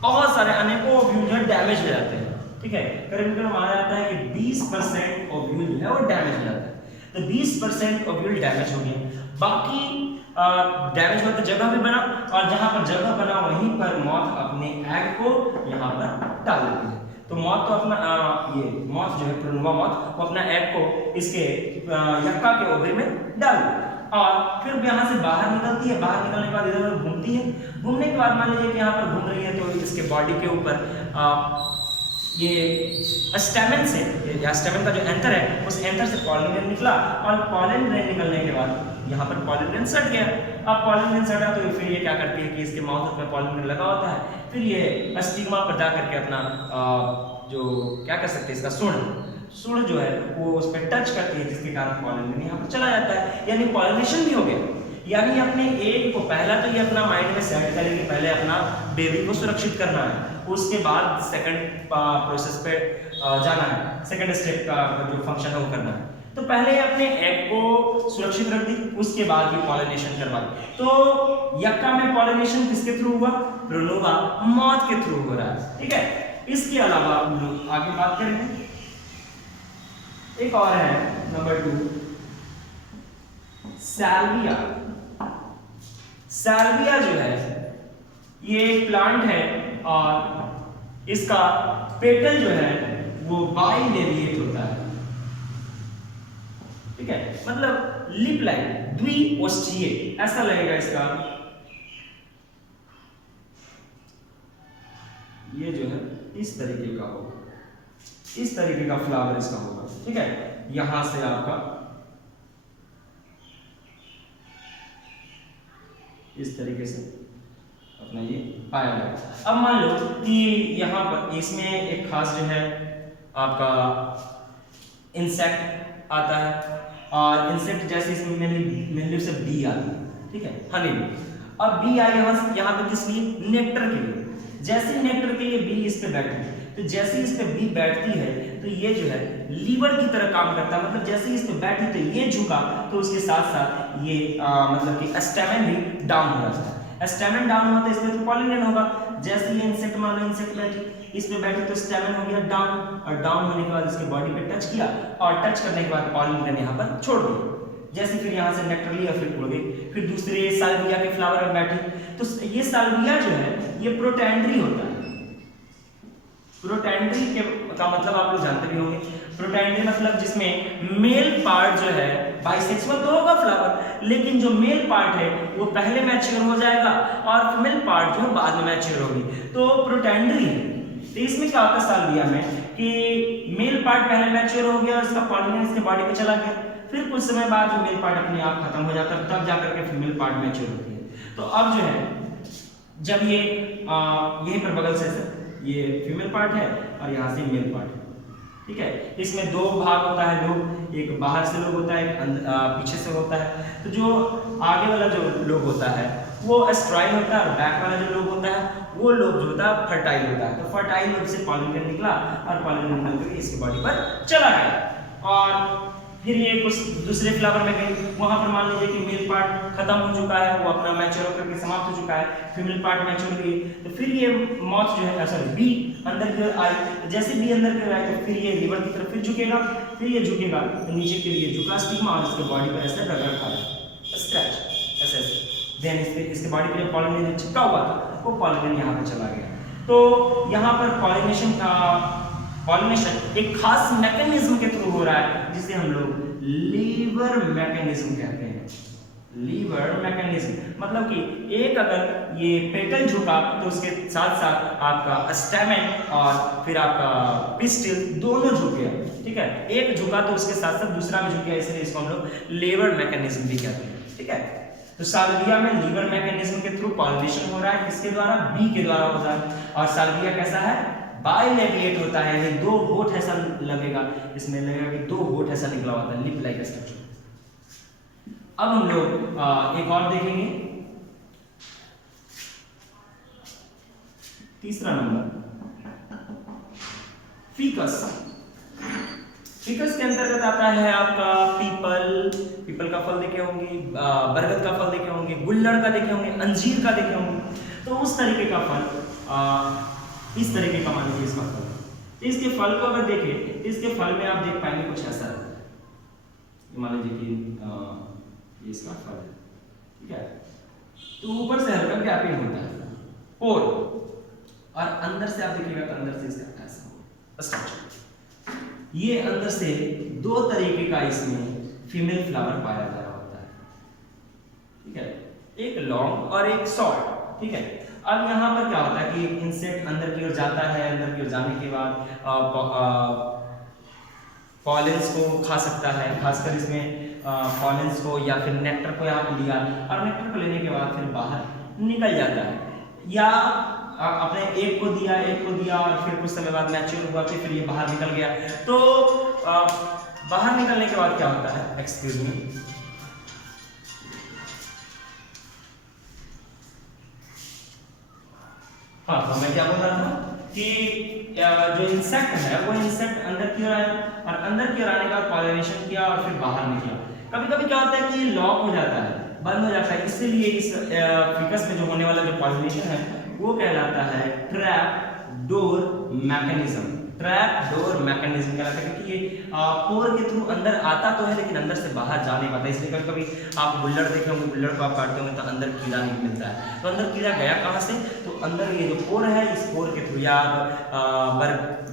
बहुत सारे अनेकों ओव्यूल जो है डैमेज हो जाते हैं, ठीक है। करीब माना जाता है कि 20% ओव्यूल जो है वो डैमेज हो जाता है। तो 20% ओव्यूल डैमेज हो गया, बाकी डैमेज हुआ तो जगह भी बना, और जहां पर जगह बना वहीं पर मॉथ अपने एग को यहाँ पर डाल देती है। तो मॉथ तो अपना ये मॉथ जो है प्रोनुवा मॉथ, वो अपना एग को इसके यक्का के ओवरी में डाल देती है और फिर यहाँ से बाहर निकलती है। बाहर निकलने के बाद इधर उधर घूमती है। घूमने के बाद मान लीजिए कि यहाँ पर घूम रही है तो इसके बॉडी के ऊपर ये स्टेमन से, या स्टेमन का जो एंथर है उस एंथर से पॉलन ग्रेन निकला, और पॉलन ग्रेन निकलने के बाद यहाँ पर पॉलन ग्रेन सट गया। अब पॉलन ग्रेन सटा तो फिर ये क्या करती है कि इसके माउथ में पॉलन ग्रेन लगा होता है, फिर ये स्टिग्मा पर जा करके अपना जो क्या कर सकते हैं, इसका सुड़ जो है वो उस पर टच करती है, जिसके कारण पॉलन ग्रेन यहाँ पर चला जाता है, यानी पॉलिनेशन भी हो गया। यानी अपने एग को पहला तो ये अपना माइंड में सेट करेगी, पहले अपना बेबी को सुरक्षित करना है, उसके बाद सेकंड प्रोसेस पे जाना है, सेकंड स्टेप का जो फंक्शन है वो करना है। तो पहले अपने एग को सुरक्षित रख दी, उसके बाद ये पॉलिनेशन करवा दी। तो यक्का में पॉलिनेशन किसके थ्रू हुआ? प्रोनुवा मॉथ के थ्रू हो रहा है, ठीक है। इसके अलावा हम लोग आगे बात करेंगे, एक और है नंबर 2 सैल्विया। सैल्विया जो है ये एक प्लांट है और इसका पेटल जो है वो बाइलेरिएट होता है, ठीक है, मतलब लिप लाइन द्विओष्ठीय ऐसा लगेगा इसका। ये जो है इस तरीके का होगा, इस तरीके का फ्लावर इसका होगा, ठीक है। यहां से आपका इस तरीके से अपना ये पाया गया। अब मान लो कि यहाँ पर इसमें एक खास जो है आपका इंसेक्ट आता है, और इंसेक्ट जैसे इसमें मेनली से बी आती है, ठीक है, हनी बी। अब बी आई यहाँ पे किस लिए? नेक्टर के लिए। जैसे ही नेक्टर के लिए बी इस पे बैठती है, तो जैसे इस पे बी बैठती है तो ये जो है लीवर की तरह काम करता है, मतलब जैसे इस पे बैठी तो ये झुका तो उसके साथ साथ ये मतलब कि स्टेमन भी डाउन हो जाता है। स्टेमन डाउन होता है इसमें तो पॉलिनेशन होगा। जैसे ये इंसेक्ट मान लो इंसेक्ट बैठी, इस पे बैठी तो स्टेमन हो गया डाउन, और डाउन होने के बाद इसके बॉडी पे टच किया, और टच करने के बाद पॉलिनेशन यहाँ पर छोड़ दिया। जैसे फिर यहाँ से नेक्टर लिया, फिर उड़ गई, फिर दूसरे साल्विया के फ्लावर में बैठी। तो ये साल्विया जो है ये प्रोटेंड्री होता है। प्रोटेंड्री का मतलब आप लोग जानते भी होंगे। प्रोटेंड्री मतलब जिसमें मेल पार्ट जो है बाइसेक्सुअल तो होगा फ्लावर, लेकिन जो मेल पार्ट है वो पहले मैच्योर हो जाएगा और फीमेल पार्ट जो है बाद में मैच्योर होगी, तो प्रोटेंड्री है। तो इसमें क्या होता है साल्विया में कि मेल पार्ट पहले मैच्योर हो गया और इसका पॉलिनेशन इसके बॉडी पे चला गया, फिर कुछ समय बाद जो मेल पार्ट अपने आप खत्म हो जाता है, तब जाकर के फीमेल पार्ट मैच्योर होती है। तो अब जो है जब ये यहीं पर बगल से ये फीमेल पार्ट है और यहाँ से मेल पार्ट है, ठीक है। इसमें दो भाग होता है, लोग एक बाहर से लोग होता है, एक पीछे से होता है। तो जो आगे वाला जो लोग होता है वो स्ट्राइल होता है, और बैक वाला जो लोग होता है वो लोग जो होता है फर्टाइल होता है। तो फर्टाइल लोग से पॉलिनेशन निकला और पॉलिनेशन निकल करके इसके बॉडी पर चला गया, और फिर ये कुछ दूसरे फ्लावर में गई, वहां पर मान लीजिए कि मेल पार्ट खत्म हो चुका है, वो अपना मैच्योर होकर के समाप्त हो चुका है, फीमेल पार्ट मैच्योर हो गई। तो फिर ये मॉथ जो है सॉरी बी अंदर की ओर आई, तो जैसे बी अंदर की ओर आई तो फिर ये लिवर की तरफ फिर झुकेगा, फिर ये झुकेगा तो नीचे के लिए झुका स्टिग्मा और इसके बॉडी पर ऐसे रगड़ खा है स्क्रैच ऐसे ऐसे। देन इसके बॉडी पे पॉलिनेशन चिपका हुआ था वो पॉलिनेशन यहाँ पे चला गया। तो यहाँ पर पॉलिनेशन एक खास मैकेनिज्म के थ्रू हो रहा है जिसे हम लोग लीवर मैकेनिज्म कहते हैं। लीवर मैकेनिज्म मतलब कि एक अगर ये पेटल झुका तो उसके साथ साथ आपका स्टेमन और फिर आपका पिस्टिल दोनों झुक गया, ठीक है। एक झुका तो उसके साथ साथ दूसरा भी झुक गया, इसलिए इसको हम लोग लीवर मैकेनिज्म भी कहते हैं, ठीक है। तो साल्विया में लीवर मैकेनिज्म के थ्रू पॉलिनेशन हो रहा है, किसके द्वारा? बी के द्वारा हो रहा है। और साल्विया कैसा है? बाइलेरिएट होता है, यानी दो होठ ऐसा लगेगा, इसमें लगेगा कि दो होठ ऐसा निकला होता है, लिप लाइक स्ट्रक्चर। अब हम लोग एक और देखेंगे, तीसरा नंबर फीकस, फीकस के अंतर्गत आता है आपका पीपल, पीपल का फल देखे होंगे, बरगद का फल देखे होंगे, गुल्लड़ का देखे होंगे, अंजीर का देखे होंगे। तो उस तरीके का फल, इस तरीके का मान लीजिए इसका फल, तो इसके फल को अगर देखें तो इसके फल में आप देख पाएंगे कुछ ऐसा है, मान लीजिए कि ये इसका फल है, ठीक है। तो ऊपर से हल्का गैपिंग होता है, पोर, और अंदर से आप देखिएगा तो अंदर से इसका ऐसा स्ट्रक्चर, ये अंदर से दो तरीके का इसमें फीमेल फ्लावर पाया गया होता है, ठीक है, एक लॉन्ग और एक शॉर्ट, ठीक है। अब यहाँ पर क्या होता है कि इंसेक्ट अंदर की ओर जाता है, अंदर की ओर जाने के बाद पॉलेंस को खा सकता है, खासकर इसमें पॉलेंस को या फिर नेक्टर को यहाँ पे लिया, और नेक्टर को लेने के बाद फिर बाहर निकल जाता है, या अपने एक को दिया और फिर कुछ समय बाद मैच्योर हुआ फिर ये बाहर निकल गया। तो बाहर निकलने के बाद क्या होता है, एक्सक्यूज मी, हाँ तो मैं क्या बोल रहा था कि जो इंसेक्ट है वो इंसेक्ट अंदर की ओर आया, और अंदर की ओर आने के बाद पॉलिनेशन किया और फिर बाहर निकला। कभी कभी क्या होता है कि लॉक हो जाता है, बंद हो जाता है, इसीलिए इस फिकस में जो होने वाला जो पॉलिनेशन है वो कहलाता है trap door mechanism. Trap door mechanism कहलाता है, क्योंकि ये पोर के थ्रू अंदर आता तो है लेकिन अंदर से बाहर जा नहीं पाता। इसलिए कभी कभी आप गुल्लड़ देखे होंगे, गुल्लड़ को आप काटते होंगे तो अंदर कीड़ा नहीं मिलता है, तो अंदर कीड़ा गया कहाँ से, तो अंदर ये जो पोर है इस पोर के थ्रू, या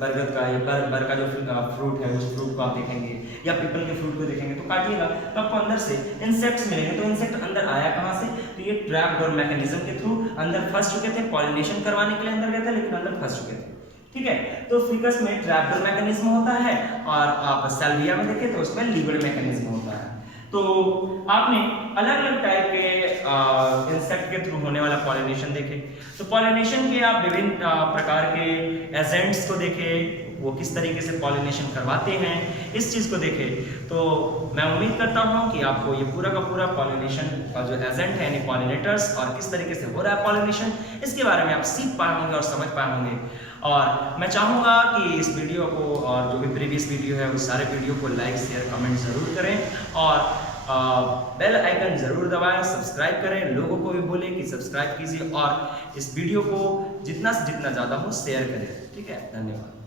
बरगद का या बर का जो फ्रूट है उस फ्रूट को आप देखेंगे, या पीपल के फ्रूट को देखेंगे तो काटिएगा तो आपको अंदर से इंसेक्ट्स मिलेंगे। तो इंसेक्ट अंदर आया कहाँ से, तो ये ट्रैप डोर मैकेनिज्म के थ्रू अंदर फंस चुके थे, पॉलिनेशन करवाने के लिए अंदर गए थे लेकिन अंदर फंस चुके थे, ठीक है। तो फिकस में ट्रैप डोर मैकेनिज्म होता है, और आप सैल्विया में देखें तो उसमें लीवर मैकेनिज्म होता है। तो आपने अलग अलग टाइप के इंसेक्ट के थ्रू होने वाला पॉलिनेशन देखे, तो पॉलिनेशन के आप विभिन्न प्रकार के एजेंट्स को देखे, वो किस तरीके से पॉलिनेशन करवाते हैं, इस चीज को देखे। तो मैं उम्मीद करता हूँ कि आपको ये पूरा का पूरा पॉलिनेशन का जो एजेंट है यानी पॉलिनेटर्स और किस तरीके से हो रहा है पॉलिनेशन, इसके बारे में आप सीख पाए होंगे और समझ पाए होंगे। और मैं चाहूँगा कि इस वीडियो को और जो भी प्रीवियस वीडियो है उस सारे वीडियो को लाइक शेयर कमेंट ज़रूर करें, और बेल आइकन ज़रूर दबाएं, सब्सक्राइब करें, लोगों को भी बोलें कि सब्सक्राइब कीजिए, और इस वीडियो को जितना से जितना ज़्यादा हो शेयर करें, ठीक है। धन्यवाद।